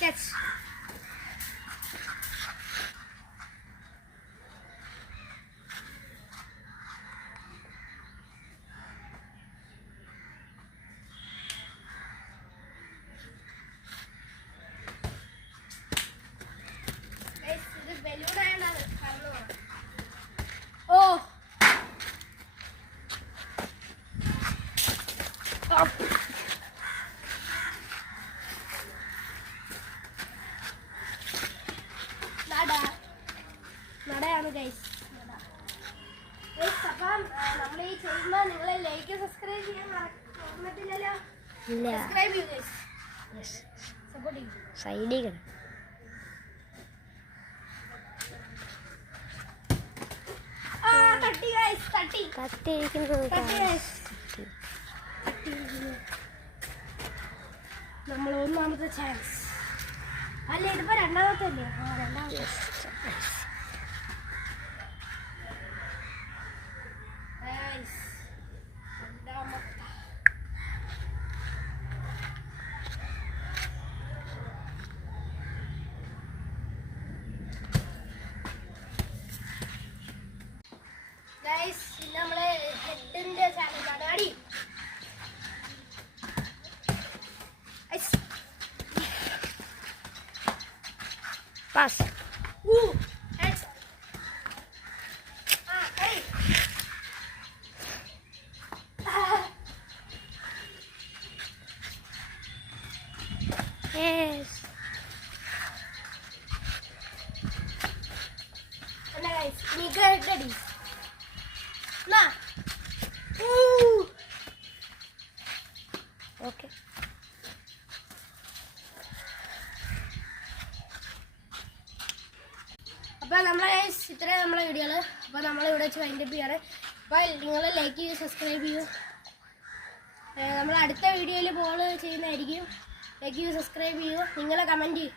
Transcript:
Catch. Oh. Up. നടയാണ് guys. അപ്പം നമ്മൾ ഈ ചെയ്യുമ്പോൾ നിങ്ങൾ ലൈക്ക് സബ്സ്ക്രൈബ് ചെയ്യാൻ മറന്നിട്ടില്ലല്ലോ. സബ്സ്ക്രൈബ് ചെയ്യൂ ഗൈസ്. സപ്പോർട്ട് ചെയ്യൂ. സൈഡിൽ തട്ടി ഗൈസ്, തട്ടി നമ്മൾ ഒന്നാമത്തെ ചാൻസ് അല്ല, ഇതിപ്പോ രണ്ടാമത്തെ അല്ലേ? രണ്ടാമത്തെ. ഗൈസ്, ഇത് നമ്മളെ ഹെഡിന്റെ ചാനലാണ്. അടി പാസ്. ഹെഡ്. അടി. Yes. എന്നാ ഗൈസ്, എനിക്ക് ഹെഡ് അടി. Okay. അപ്പോൾ നമ്മളെ ഇത്രയും നമ്മളെ വീഡിയോകൾ. അപ്പോൾ നമ്മളിവിടെ വെച്ച് വൈൻഡപ്പ് ചെയ്യാറ്. അപ്പോൾ നിങ്ങൾ ലൈക്ക് ചെയ്യൂ, സബ്സ്ക്രൈബ് ചെയ്യൂ. നമ്മൾ അടുത്ത വീഡിയോയിൽ ബോൾ ചെയ്യുന്നതായിരിക്കും. ലൈക്ക് ചെയ്യൂ, സബ്സ്ക്രൈബ് ചെയ്യൂ, നിങ്ങളെ കമൻറ്റ് ചെയ്യൂ.